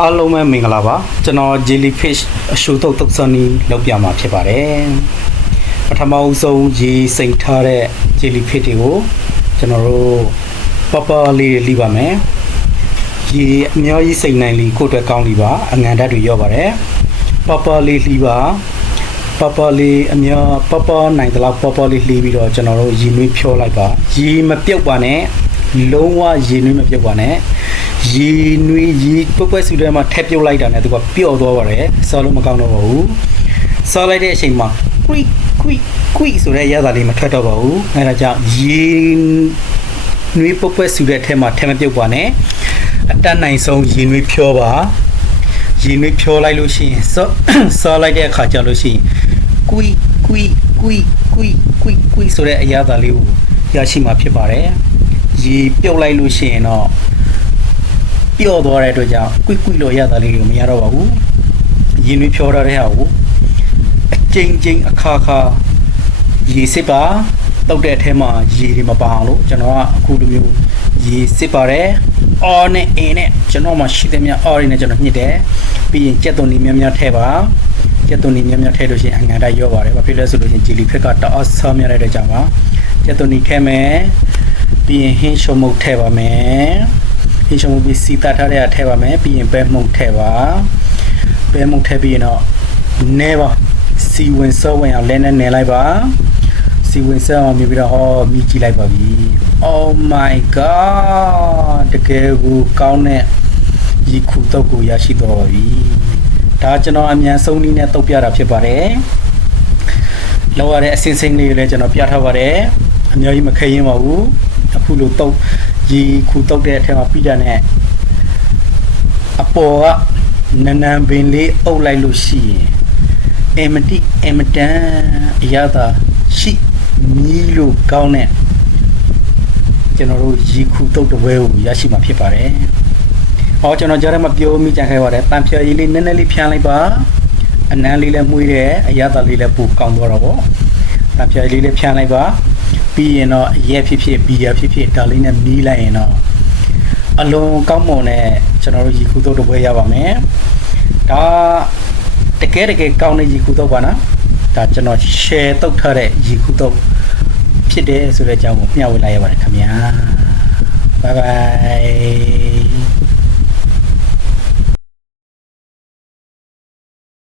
အားလုံးပဲမင်္ဂလာပါကျွန်တော် Jellyfish အရှုပ်တုတ်စနီလောက်ပြမှာဖြစ်ပါတယ်ပထမအဆုံးရေစိမ်ထားတဲ့ Jellyfish တွေကိုကျွန်တော်တို့ပပလေးလိပါမယ်ရေအများကြီးစိမ်နိုင်လီကိုယ့်အတွက်ကောင်းလီပါအငံဓာတ်တွေရော့ပါတယ်ပပလေးလိပါပပလေးအများပပနိုင်တဲ့လောက်ပပလေးလှီးပြီးတော့ကျွန်တော်တို့ရေနွေးဖြောလိုက်ပါရေမပြုတ်ပါနဲ့လုံးဝရေနွေးမပြုတ်ပါနဲ့ရေနွေးရေပွဲဆူထဲမှာထက်ပြုတ်လိုက်တာနဲ့သူကပျော့သွားပါတယ်စားလို့မကောင်းတော့ပါဘူးစားလိုက်တဲ့အချိန်မှာ quick ဆိုတဲ့ရတာလေးမထွက်တော့ပါဘူးအဲဒါကြောင့်ရေနွေးပွဲဆူတဲ့အထက်မှာထက်မပြုတ်ပါနဲ့အတတ်နိုင်ဆုံးရေနွေးဖြောပါရေနွေးဖြောလိုက်လို့ရှိရင်စားလိုက်တဲ့အခါကျလို့ရှိရင် quick ဆိုတဲ့အရာသားလေးကိုရရှိမှာဖြစ်ပါတယ်ရေပြုတ်လိုက်လို့ရှိရင်တော့ပျော့သွားတဲ့အတွက်ကြောင့် quick လို့အရာသားလေးကိုမရတော့ပါဘူးရေနွေးဖြောထားတဲ့ဟာကိုအကျဉ်းအခါရေစစ်ပါတောက်တဲ့အထဲမှာရေတွေမပါအောင်လို့ကျွန်တော်ကအခုလိုမျိုးရေစစ်ပါတယ်အော်နဲ့အင်းနဲ့ကျွန်တော်မှရှိတယ်များအော်ရင်းနဲ့ကျွန်တော်ညှစ်တယ်ပြီးရင်ကြက်သွန်လေးများထည့်ပါကြက်သွန်လေးများထည့်လို့ရှိရင်အငံဓာတ်ရော့ပါတယ်ဘာဖြစ်လဲဆိုလို့ရှိရင် Jellyfish ကတအားဆားမြတဲ့အတွက်ကြောင့်ပါကြက်သွန်လေးထည့်မယ်ပြီးရင်ဟင်းရှုံမုတ်ထည့်ပါမယ်ဟင်းရှုံမုတ်ပြီးစီတာထားတဲ့ထည့်ပါမယ်ပြီးရင်ပဲမှုတ်ထည့်ပါပဲမှုတ်ထည့်ပြီးရင်တော့နဲပါစီဝင်စောဝင်အောင်လဲနဲ့နေလိုက်ပါစီဝင်စောအောင်မြည်ပြီးတော့ဟောမြည်ကြည့်လိုက်ပါပြီ Oh my god တကယ်ကိုကောင်းတဲ့ရေခုတုပ်ကိုရရှိတော့ပါပြီဒါကျွန်တော်အမြန်ဆုံးနည်းနဲ့တုပ်ပြတာဖြစ်ပါတယ်လောက်ရတဲ့အစင်းစင်းလေးကိုလည်းကျွန်တော်ပြထားပါတယ်အများကြီးမခဲရင်ပါဘူးအခုလိုတုပ်ရေခုတုပ်တဲ့အထက်မှာပြီးတာနဲ့အပေါ်ကနန်းပင်လေးအုပ်လိုက်လို့ရှိရင်အမတန်အရသာရှိမီးလို့ကောင်းတဲ့ကျွန်တော်တို့ရေခုတုတ်တပွဲကိုရရှိမှာဖြစ်ပါတယ်။ဟောကျွန်တော်ကြားထဲမှာပြောမိကြခဲ့ပါတယ်။တန်ဖြာရည်လေးနည်းနည်းလေးဖြန်းလိုက်ပါ။အနမ်းလေးလည်းမှုေးတယ်အရသာလေးလည်းပိုကောင်းသွားတော့ဗော။တန်ဖြာရည်လေးလည်းဖြန်းလိုက်ပါ။ပြီးရင်တော့ရဲဖြစ်ဘီယာဖြစ်ဒါလေးနဲ့မီးလိုက်ရင်တော့အလုံးကောင်းမွန်တဲ့ကျွန်တော်တို့ရေခုတုတ်တပွဲရပါမယ်။ဒါတကယ်ကောင်းတဲ့ရေခုတုတ်ပါနော်။ဒါကျွန်တော် share တုတ်ထားတဲ့ရေခုတုတ်ဖြစ်တယ်ဆိုတဲ့အကြောင်းကိုမျှဝေလိုက်ရပါတယ်ခင်ဗျာ bye bye